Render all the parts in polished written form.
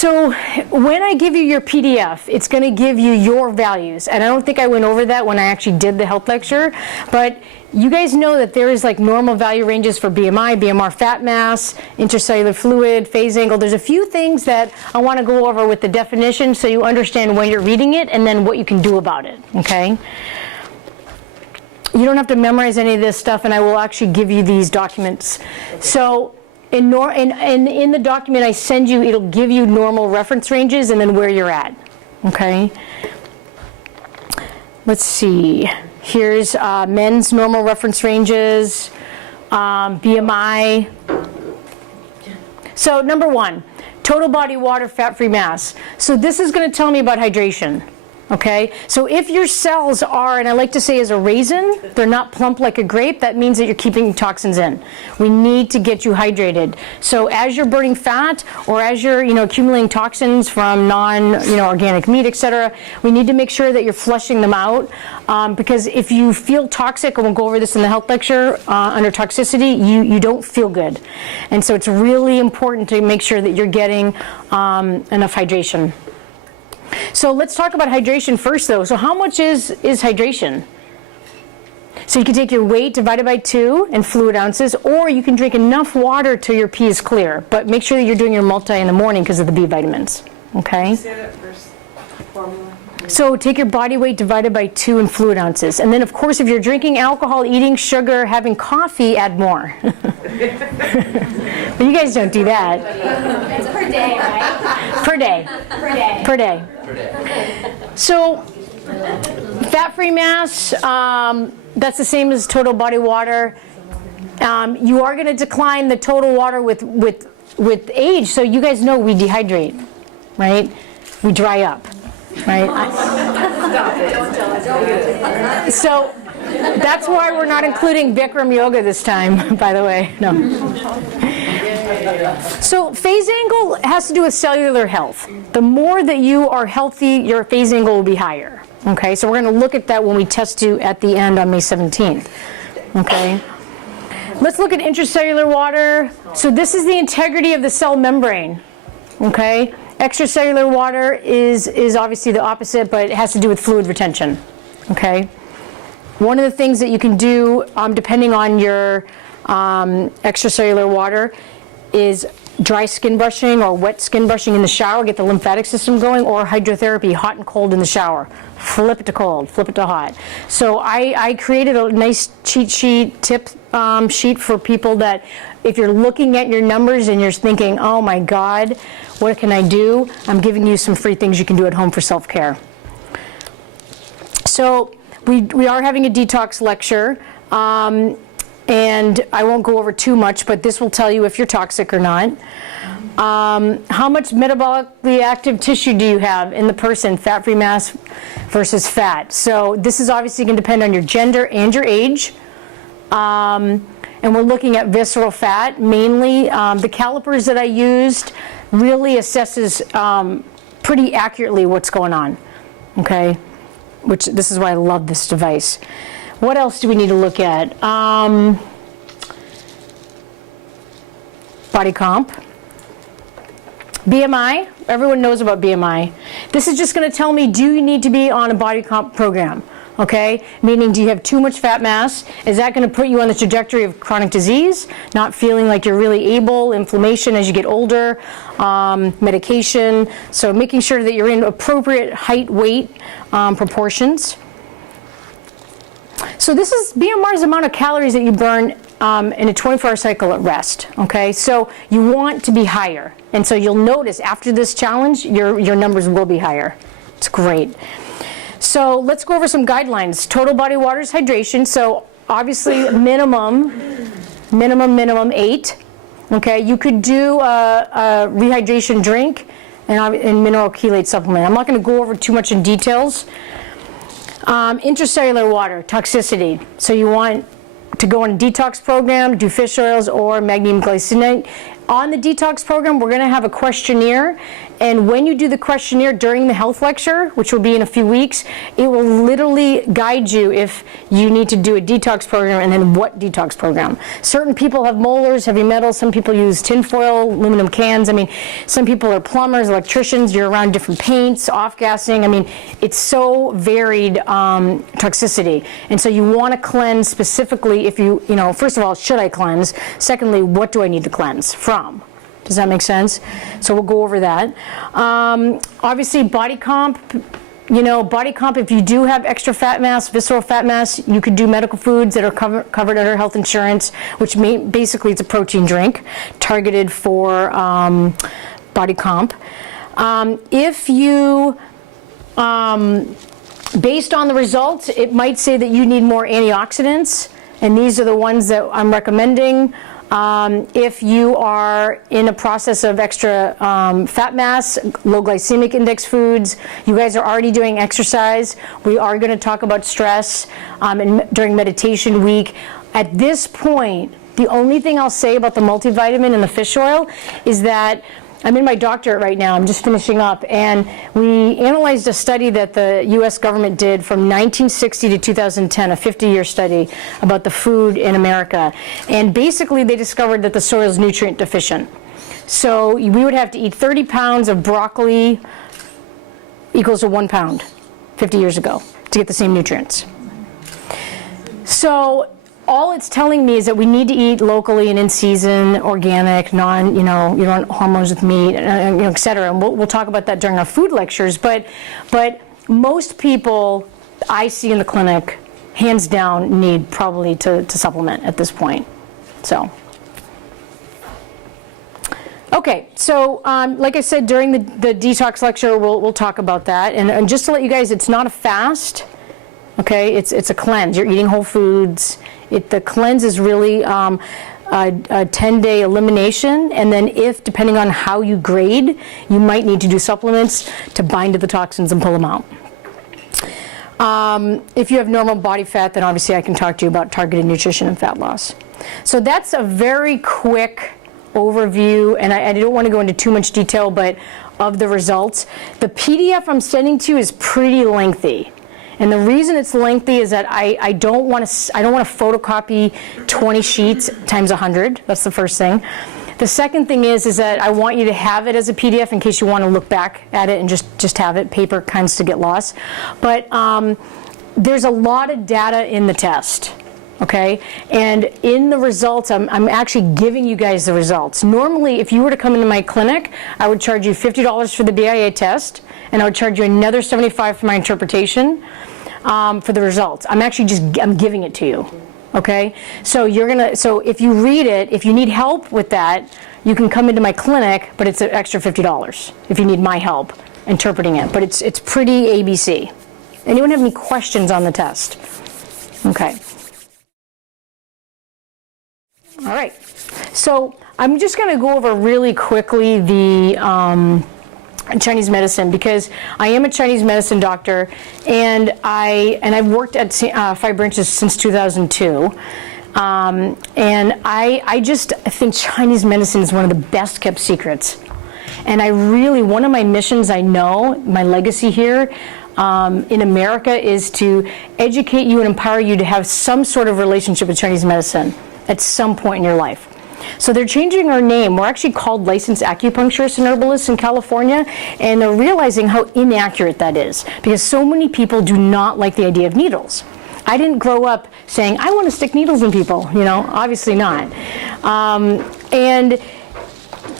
So when I give you your PDF, it's going to give you your values. And I don't think I went over that when I actually did the health lecture. But you guys know that there is like normal value ranges for BMI, BMR fat mass, intracellular fluid, phase angle. There's a few things that I want to go over with the definition so you understand when you're reading it and then what you can do about it, okay? You don't have to memorize any of this stuff, and I will actually give you these documents. So in the document I send you, it'll give you normal reference ranges and then where you're at, okay? Let's see. Here's men's normal reference ranges, BMI. So number one, total body water, fat-free mass. So this is going to tell me about hydration. Okay, so if your cells are, and I like to say as a raisin, they're not plump like a grape, that means that you're keeping toxins in. We need to get you hydrated. So as you're burning fat, or as you're accumulating toxins from non-organic meat, etc., we need to make sure that you're flushing them out, because if you feel toxic, and we'll go over this in the health lecture, under toxicity, you don't feel good. And so it's really important to make sure that you're getting enough hydration. So let's talk about hydration first, though. So how much is hydration? So you can take your weight divided by 2 in fluid ounces, or you can drink enough water till your pee is clear. But make sure that you're doing your multi in the morning because of the B vitamins. Okay? Say that first formula. So take your body weight divided by 2 in fluid ounces. And then, of course, if you're drinking alcohol, eating sugar, having coffee, add more. But you guys don't do that. It's per day, right? Per day. Per day. Per day. So fat-free mass, that's the same as total body water. You are going to decline the total water with age, so you guys know we dehydrate, right? We dry up, right? Stop it. Don't tell us. So that's why we're not including Bikram yoga this time, by the way. No. So phase angle has to do with cellular health. The more that you are healthy, your phase angle will be higher. Okay, so we're going to look at that when we test you at the end on May 17th. Okay. Let's look at intracellular water. So this is the integrity of the cell membrane. Okay. Extracellular water is obviously the opposite, but it has to do with fluid retention. Okay. One of the things that you can do, depending on your extracellular water, is dry skin brushing or wet skin brushing in the shower, get the lymphatic system going, or hydrotherapy, hot and cold in the shower. Flip it to cold, flip it to hot. So I created a nice cheat sheet, tip sheet for people that if you're looking at your numbers and you're thinking, oh my God, what can I do? I'm giving you some free things you can do at home for self-care. So we are having a detox lecture. And I won't go over too much, but this will tell you if you're toxic or not. How much metabolically active tissue do you have in the person, fat-free mass versus fat? So this is obviously going to depend on your gender and your age. And we're looking at visceral fat mainly. The calipers that I used really assesses pretty accurately what's going on. Okay, which this is why I love this device. What else do we need to look at? Body comp. BMI. Everyone knows about BMI. This is just going to tell me, do you need to be on a body comp program? Okay? Meaning, do you have too much fat mass? Is that going to put you on the trajectory of chronic disease? Not feeling like you're really able, inflammation as you get older, medication. So making sure that you're in appropriate height, weight proportions. So this is BMR's amount of calories that you burn in a 24-hour cycle at rest. Okay, so you want to be higher, and so you'll notice after this challenge, your numbers will be higher. It's great. So let's go over some guidelines. Total body water is hydration. So obviously minimum 8. Okay, you could do a rehydration drink and mineral chelate supplement. I'm not going to go over too much in details. Intracellular water, toxicity. So you want to go on a detox program, do fish oils or magnesium glycinate. On the detox program, we're going to have a questionnaire, And when you do the questionnaire during the health lecture, which will be in a few weeks, it will literally guide you if you need to do a detox program and then what detox program. Certain people have molars, heavy metals, some people use tinfoil, aluminum cans. I mean, some people are plumbers, electricians, you're around different paints, off-gassing. I mean, it's so varied toxicity. And so you want to cleanse specifically if you know, first of all, should I cleanse? Secondly, what do I need to cleanse from? Does that make sense? So we'll go over that. Obviously, body comp. You know, body comp, if you do have extra fat mass, visceral fat mass, you could do medical foods that are covered under health insurance, which basically it's a protein drink targeted for body comp. If you, based on the results, it might say that you need more antioxidants, and these are the ones that I'm recommending. If you are in a process of extra fat mass, low glycemic index foods, you guys are already doing exercise, we are going to talk about stress during meditation week. At this point, the only thing I'll say about the multivitamin and the fish oil is that I'm in my doctorate right now, I'm just finishing up, and we analyzed a study that the US government did from 1960 to 2010, a 50-year study about the food in America. And basically they discovered that the soil is nutrient deficient. So we would have to eat 30 pounds of broccoli equals to 1 pound 50 years ago to get the same nutrients. So all it's telling me is that we need to eat locally and in season, organic, you don't want hormones with meat, et cetera. And we'll talk about that during our food lectures. But most people I see in the clinic, hands down, need probably to supplement at this point. So. Okay, so like I said, during the detox lecture, we'll talk about that. And just to let you guys, it's not a fast. Okay, it's a cleanse. You're eating whole foods. The cleanse is really a 10-day elimination, and then depending on how you grade, you might need to do supplements to bind to the toxins and pull them out. If you have normal body fat, then obviously I can talk to you about targeted nutrition and fat loss. So that's a very quick overview, and I don't want to go into too much detail, but of the results. The PDF I'm sending to you is pretty lengthy. And the reason it's lengthy is that I don't want to photocopy 20 sheets times 100. That's the first thing. The second thing is that I want you to have it as a PDF in case you want to look back at it and just have it. Paper kinds to get lost. But there's a lot of data in the test. Okay, and in the results, I'm actually giving you guys the results. Normally, if you were to come into my clinic, I would charge you $50 for the BIA test, and I would charge you another $75 for my interpretation for the results. I'm giving it to you. Okay, so so if you read it, if you need help with that, you can come into my clinic, but it's an extra $50 if you need my help interpreting it. But it's pretty ABC. Anyone have any questions on the test? Okay. All right, so I'm just going to go over really quickly the Chinese medicine, because I am a Chinese medicine doctor, and I've worked at 5 Branches since 2002, and I just think Chinese medicine is one of the best kept secrets. And one of my missions, I know, my legacy here in America is to educate you and empower you to have some sort of relationship with Chinese medicine at some point in your life. So they're changing our name. We're actually called licensed acupuncturists and herbalists in California, and they're realizing how inaccurate that is, because so many people do not like the idea of needles. I didn't grow up saying, I want to stick needles in people, obviously not. And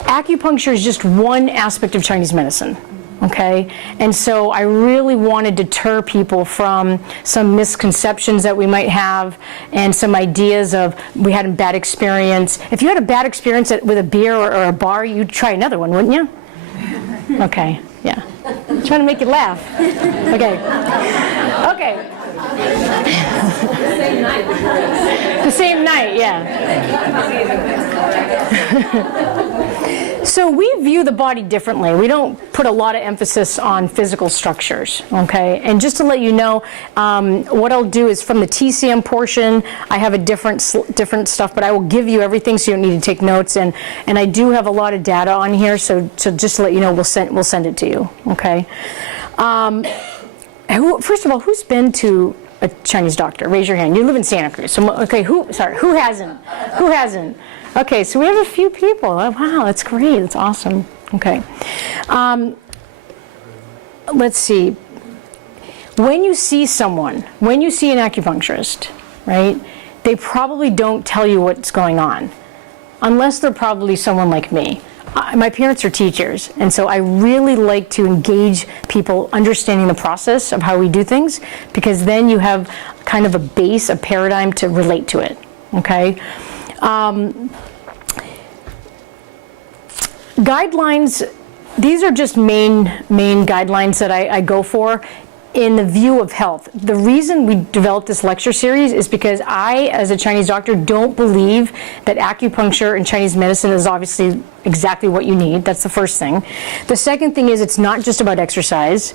acupuncture is just one aspect of Chinese medicine. Okay, and so I really want to deter people from some misconceptions that we might have and some ideas of we had a bad experience. If you had a bad experience with a beer or a bar, you'd try another one, wouldn't you? Okay, yeah. I'm trying to make you laugh. Okay. Okay. The same night, yeah. So we view the body differently. We don't put a lot of emphasis on physical structures, okay? And just to let you know, what I'll do is from the TCM portion, I have a different stuff, but I will give you everything so you don't need to take notes. And I do have a lot of data on here, so just to let you know, we'll send it to you, okay? First of all, who's been to a Chinese doctor? Raise your hand. You live in Santa Cruz. So, okay, who hasn't? Who hasn't? Okay, so we have a few people. Oh, wow, that's great. That's awesome. Okay. Let's see. When you see someone, when you see an acupuncturist, right, they probably don't tell you what's going on, unless they're probably someone like me. My parents are teachers, and so I really like to engage people understanding the process of how we do things, because then you have kind of a base, a paradigm to relate to it, okay? Guidelines, these are just main guidelines that I go for in the view of health. The reason we developed this lecture series is because I, as a Chinese doctor, don't believe that acupuncture and Chinese medicine is obviously exactly what you need. That's the first thing. The second thing is it's not just about exercise.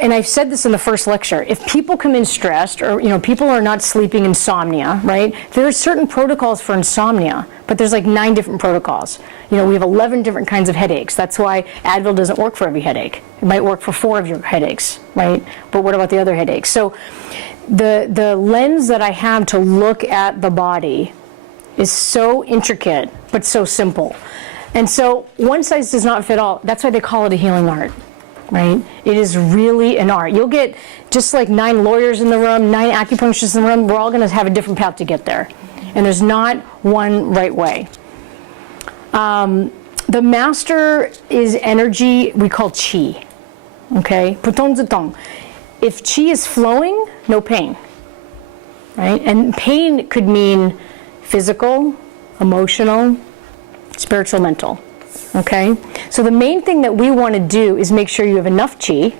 And I've said this in the first lecture, if people come in stressed, or people are not sleeping, insomnia, right? There are certain protocols for insomnia, but there's like 9 different protocols. We have 11 different kinds of headaches. That's why Advil doesn't work for every headache. It might work for 4 of your headaches, right? But what about the other headaches? So the lens that I have to look at the body is so intricate, but so simple. And so one size does not fit all. That's why they call it a healing art. Right? It is really an art. You'll get just like 9 lawyers in the room, 9 acupuncturists in the room. We're all going to have a different path to get there. And there's not one right way. The master is energy we call qi. Okay? Putong zutong. If qi is flowing, no pain. Right? And pain could mean physical, emotional, spiritual, mental. Okay, so the main thing that we want to do is make sure you have enough qi,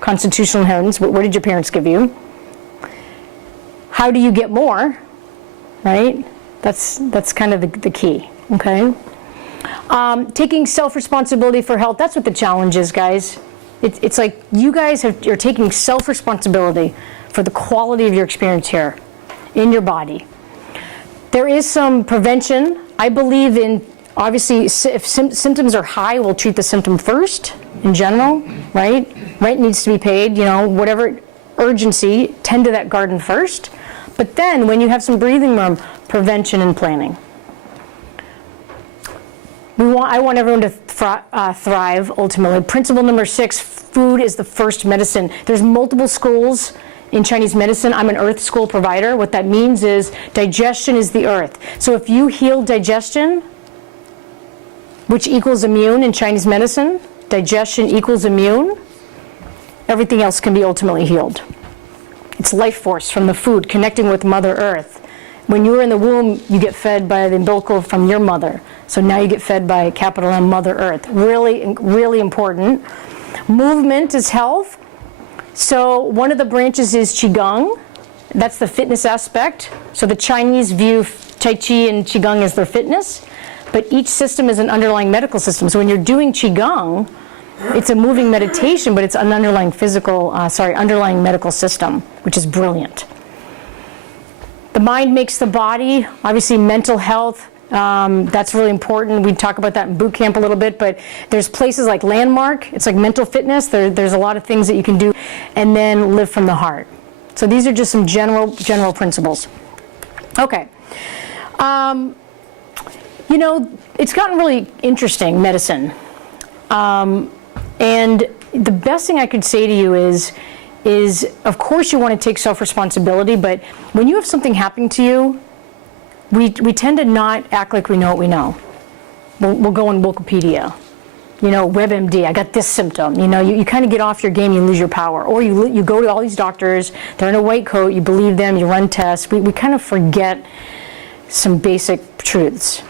constitutional inheritance. What did your parents give you? How do you get more? Right? That's kind of the key. Okay. Taking self-responsibility for health. That's what the challenge is, guys. It's like you guys you're taking self-responsibility for the quality of your experience here in your body. There is some prevention. I believe in. Obviously, if symptoms are high, we'll treat the symptom first, in general, right? Rent needs to be paid, whatever urgency, tend to that garden first. But then, when you have some breathing room, prevention and planning. I want everyone to thrive, ultimately. Principle number 6, food is the first medicine. There's multiple schools in Chinese medicine. I'm an earth school provider. What that means is digestion is the earth. So if you heal digestion, which equals immune in Chinese medicine, digestion equals immune, everything else can be ultimately healed. It's life force from the food, connecting with Mother Earth. When you were in the womb, you get fed by the umbilical from your mother. So now you get fed by capital M, Mother Earth. Really, really important. Movement is health. So one of the branches is Qigong. That's the fitness aspect. So the Chinese view Tai Chi and Qigong as their fitness. But each system is an underlying medical system. So when you're doing Qigong, it's a moving meditation, but it's an underlying underlying medical system, which is brilliant. The mind makes the body. Obviously, mental health, that's really important. We talk about that in boot camp a little bit, but there's places like Landmark. It's like mental fitness. There's a lot of things that you can do, and then live from the heart. So these are just some general principles. Okay. It's gotten really interesting, medicine. And the best thing I could say to you is of course you want to take self-responsibility, but when you have something happening to you, we tend to not act like we know what we know. We'll go on Wikipedia, WebMD, I got this symptom. You kind of get off your game, you lose your power. Or you go to all these doctors, they're in a white coat, you believe them, you run tests. We kind of forget some basic truths.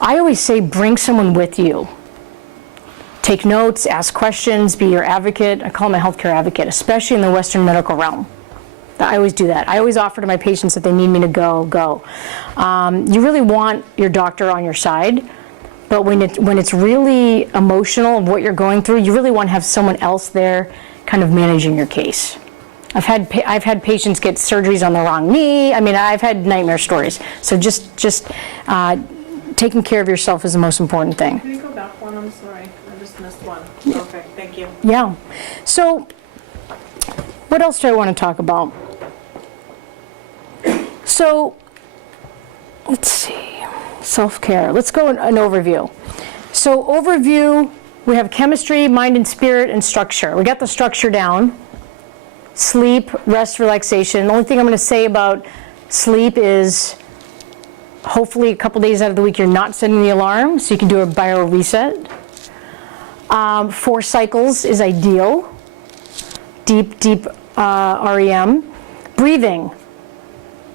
I always say bring someone with you. Take notes, ask questions, be your advocate. I call them a healthcare advocate, especially in the Western medical realm. I always do that. I always offer to my patients if they need me to go. You really want your doctor on your side, But when it's really emotional of what you're going through, you really want to have someone else there kind of managing your case. I've had patients get surgeries on the wrong knee. I mean, I've had nightmare stories. So just taking care of yourself is the most important thing. Can you go back one? I'm sorry. I just missed one. Okay, thank you. Yeah. So what else do I want to talk about? So let's see. Self-care. Let's go an overview. So overview, we have chemistry, mind and spirit, and structure. We got the structure down. Sleep, rest, relaxation. The only thing I'm going to say about sleep is hopefully a couple days out of the week you're not setting the alarm, so you can do a bio reset. 4 cycles is ideal. Deep REM. Breathing.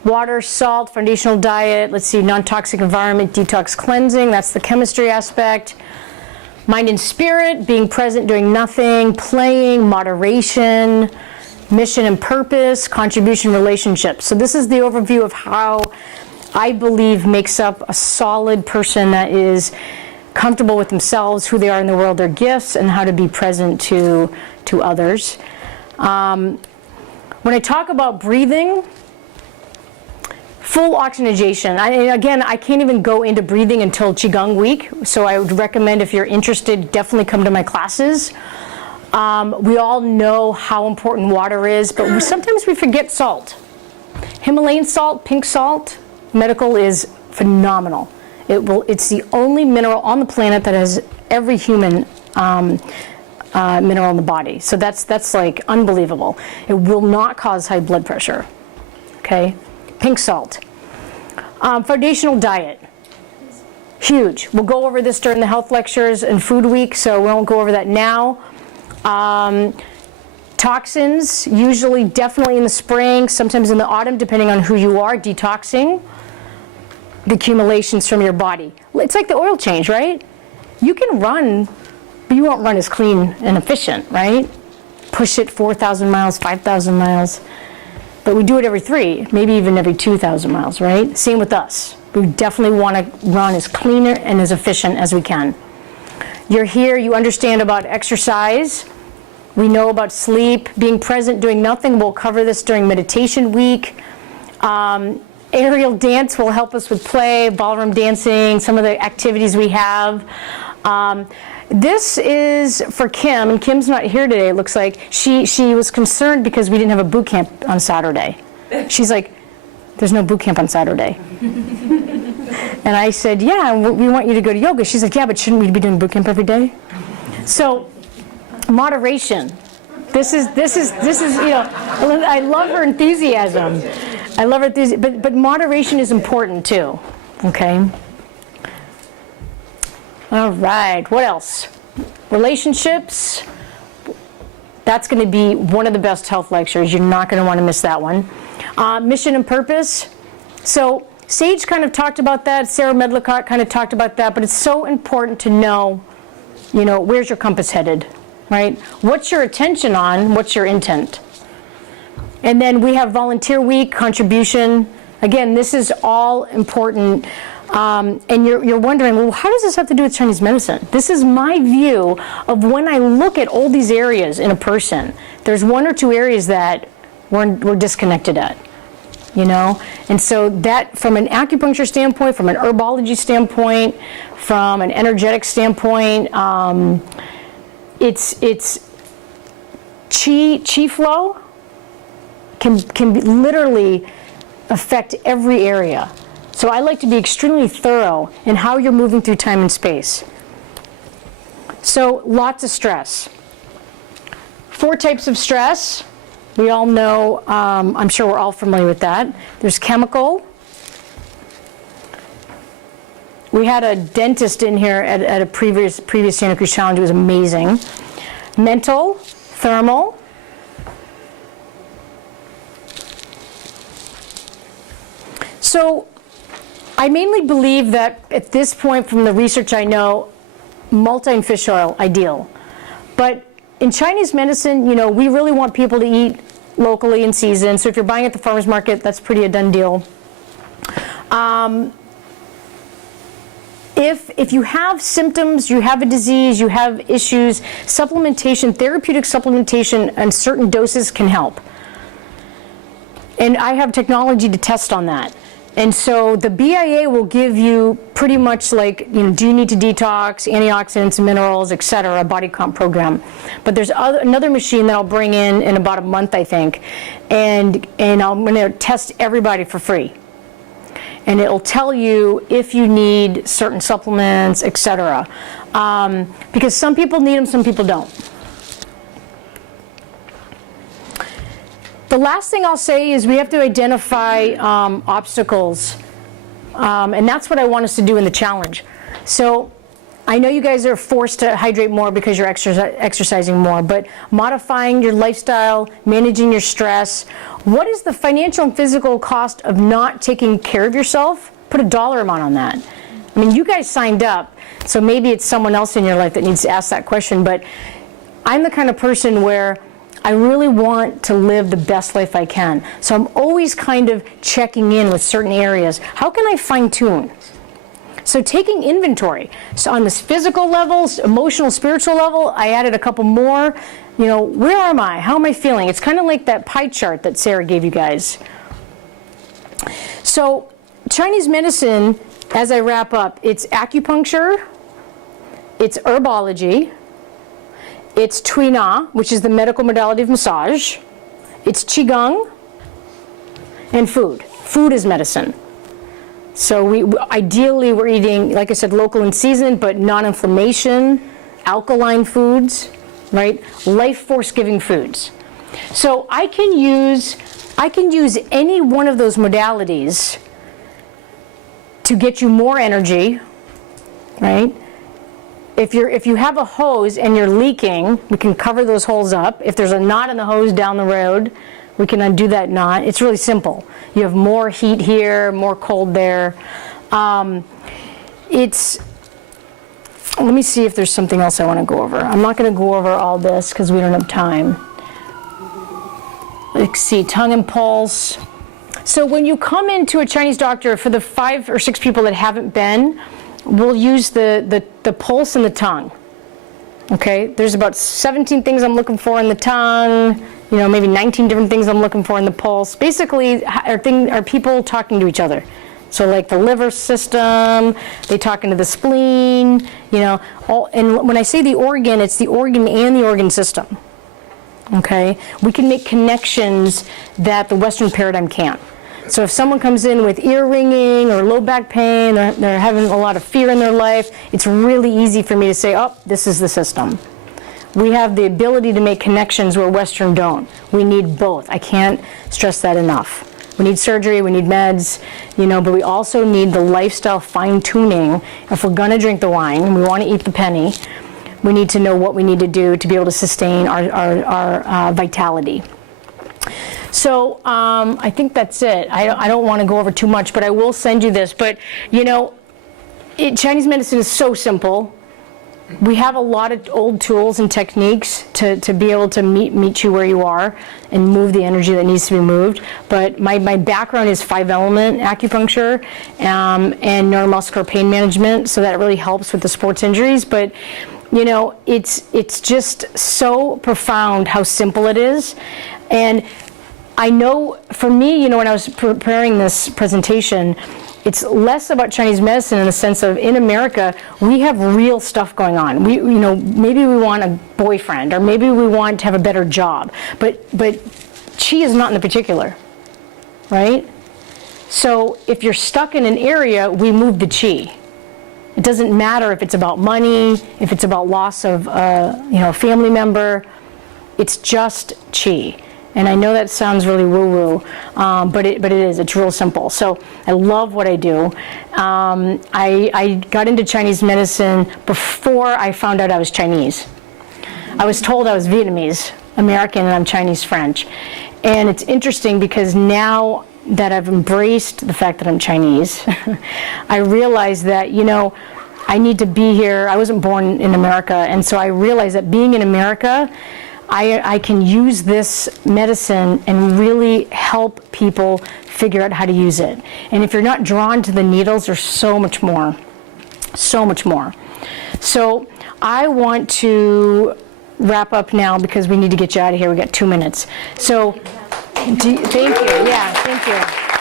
Water, salt, foundational diet. Let's see, non-toxic environment, detox cleansing. That's the chemistry aspect. Mind and spirit, being present, doing nothing, playing, moderation, mission and purpose, contribution, relationships. So this is the overview of how I believe makes up a solid person that is comfortable with themselves, who they are in the world, their gifts, and how to be present to others. When I talk about breathing, full oxygenation. I can't even go into breathing until Qigong week, so I would recommend, if you're interested, definitely come to my classes. We all know how important water is, but sometimes we forget salt. Himalayan salt, pink salt, medical is phenomenal. It's the only mineral on the planet that has every human mineral in the body. So that's like unbelievable. It will not cause high blood pressure. Okay, pink salt. Foundational diet. Huge. We'll go over this during the health lectures and food week, so we won't go over that now. Toxins, usually definitely in the spring, sometimes in the autumn, depending on who you are, detoxing the accumulations from your body. It's like the oil change, right? You can run, but you won't run as clean and efficient, right? Push it 4,000 miles, 5,000 miles. But we do it every 3, maybe even every 2,000 miles, right? Same with us. We definitely want to run as cleaner and as efficient as we can. You're here, you understand about exercise. We know about sleep, being present, doing nothing. We'll cover this during meditation week. Aerial dance will help us with play, ballroom dancing, some of the activities we have. This is for Kim, and Kim's not here today, it looks like. She was concerned because we didn't have a boot camp on Saturday. She's like, there's no boot camp on Saturday. And I said, yeah, we want you to go to yoga. She's like, yeah, but shouldn't we be doing boot camp every day? So, moderation. This is, you know, I love her enthusiasm. I love her enthusiasm, but moderation is important too, okay? All right, what else? Relationships. That's going to be one of the best health lectures. You're not going to want to miss that one. Mission and purpose. So Sage kind of talked about that. Sarah Medlicott kind of talked about that. But it's so important to know, you know, where's your compass headed, right? What's your attention on? What's your intent? And then we have volunteer week, contribution. Again, this is all important. And you're wondering, well, how does this have to do with Chinese medicine? This is my view of when I look at all these areas in a person, there's 1 or 2 areas that we're disconnected at, you know? And so that, from an acupuncture standpoint, from an herbology standpoint, from an energetic standpoint, it's qi flow can literally affect every area. So I like to be extremely thorough in how you're moving through time and space. So lots of stress. 4 types of stress. We all know, I'm sure we're all familiar with that. There's chemical. We had a dentist in here at a previous Santa Cruz Challenge. It was amazing. Mental, thermal. So I mainly believe that at this point, from the research I know, multi and fish oil, ideal. But in Chinese medicine, you know, we really want people to eat locally in season. So if you're buying at the farmer's market, that's pretty a done deal. if you have symptoms, you have a disease, you have issues, supplementation, therapeutic supplementation and certain doses can help. And I have technology to test on that. And so the BIA will give you pretty much like, you know, do you need to detox, antioxidants, minerals, et cetera, a body comp program. But there's another machine that I'll bring in about a month, I think, and I'm going to test everybody for free. And it'll tell you if you need certain supplements, et cetera. Because some people need them, some people don't. The last thing I'll say is we have to identify obstacles, and that's what I want us to do in the challenge. So I know you guys are forced to hydrate more because you're exercising more, but modifying your lifestyle, managing your stress. What is the financial and physical cost of not taking care of yourself? Put a dollar amount on that. I mean, you guys signed up, so maybe it's someone else in your life that needs to ask that question, but I'm the kind of person where I really want to live the best life I can. So I'm always kind of checking in with certain areas. How can I fine tune? So taking inventory. So on this physical levels, emotional, spiritual level, I added a couple more. You know, where am I? How am I feeling? It's kind of like that pie chart that Sarah gave you guys. So Chinese medicine, as I wrap up, it's acupuncture, it's herbology, it's Tui Na, which is the medical modality of massage. It's Qigong, and food. Food is medicine. So ideally we're eating, like I said, local and seasoned, but non-inflammation, alkaline foods, right? Life force giving foods. So I can use any one of those modalities to get you more energy, right? If you have a hose and you're leaking, we can cover those holes up. If there's a knot in the hose down the road, we can undo that knot. It's really simple. You have more heat here, more cold there. Let me see if there's something else I want to go over. I'm not going to go over all this because we don't have time. Let's see, tongue and pulse. So when you come into a Chinese doctor, for the 5 or 6 people that haven't been, we'll use the pulse and the tongue. Okay, there's about 17 things I'm looking for in the tongue, you know, maybe 19 different things I'm looking for in the pulse. Basically, are people talking to each other. So like the liver system, they talk into the spleen, you know, and when I say the organ, it's the organ and the organ system. Okay, we can make connections that the Western paradigm can't. So if someone comes in with ear ringing or low back pain, or they're having a lot of fear in their life, it's really easy for me to say, oh, this is the system. We have the ability to make connections where Western don't. We need both. I can't stress that enough. We need surgery, we need meds, you know, but we also need the lifestyle fine-tuning. If we're going to drink the wine and we want to eat the penny, we need to know what we need to do to be able to sustain our vitality. So I think that's it. I don't want to go over too much, but I will send you this. But, you know, Chinese medicine is so simple. We have a lot of old tools and techniques to be able to meet you where you are and move the energy that needs to be moved. But my background is 5-element acupuncture and neuromuscular pain management, so that really helps with the sports injuries. But, you know, it's just so profound how simple it is. And I know for me, you know, when I was preparing this presentation, it's less about Chinese medicine in the sense of in America, we have real stuff going on. We, you know, maybe we want a boyfriend or maybe we want to have a better job, but Qi is not in the particular, right? So if you're stuck in an area, we move the Qi. It doesn't matter if it's about money, if it's about loss of, you know, a family member. It's just Qi. And I know that sounds really woo-woo, but it is. It's real simple. So I love what I do. I got into Chinese medicine before I found out I was Chinese. I was told I was Vietnamese, American, and I'm Chinese French. And it's interesting because now that I've embraced the fact that I'm Chinese, I realize that, you know, I need to be here. I wasn't born in America, and so I realize that being in America, I can use this medicine and really help people figure out how to use it. And if you're not drawn to the needles, there's so much more. So much more. So I want to wrap up now because we need to get you out of here. We got 2 minutes. So, thank you. Yeah, thank you.